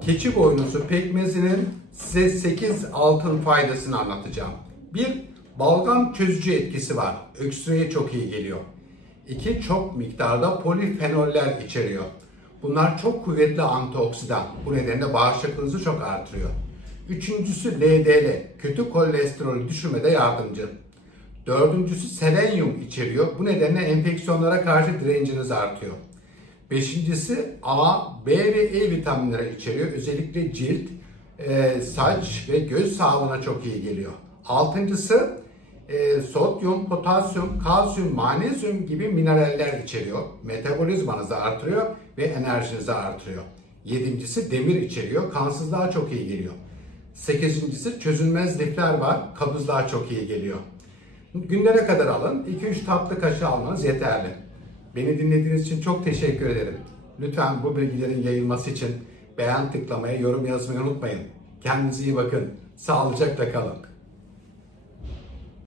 Keçi boynuzu pekmezinin size 8 altın faydasını anlatacağım. 1. Balgam çözücü etkisi var. Öksürüğe çok iyi geliyor. 2. Çok miktarda polifenoller içeriyor. Bunlar çok kuvvetli antioksidan. Bu nedenle bağışıklığınızı çok artırıyor. Üçüncüsü LDL. Kötü kolesterolü düşürmede yardımcı. Dördüncüsü selenyum içeriyor. Bu nedenle enfeksiyonlara karşı direnciniz artıyor. Beşincisi A, B ve E vitaminleri içeriyor. Özellikle cilt, saç ve göz sağlığına çok iyi geliyor. Altıncısı sodyum, potasyum, kalsiyum, magnezyum gibi mineraller içeriyor. Metabolizmanızı artırıyor ve enerjinizi artırıyor. Yedincisi demir içeriyor. Kansızlığa çok iyi geliyor. Sekizincisi çözülmez lifler var. Kabızlığa çok iyi geliyor. Günlere kadar alın. 2-3 tatlı kaşığı almanız yeterli. Beni dinlediğiniz için çok teşekkür ederim. Lütfen bu bilgilerin yayılması için beğen tıklamayı, yorum yazmayı unutmayın. Kendinize iyi bakın. Sağlıcakla kalın.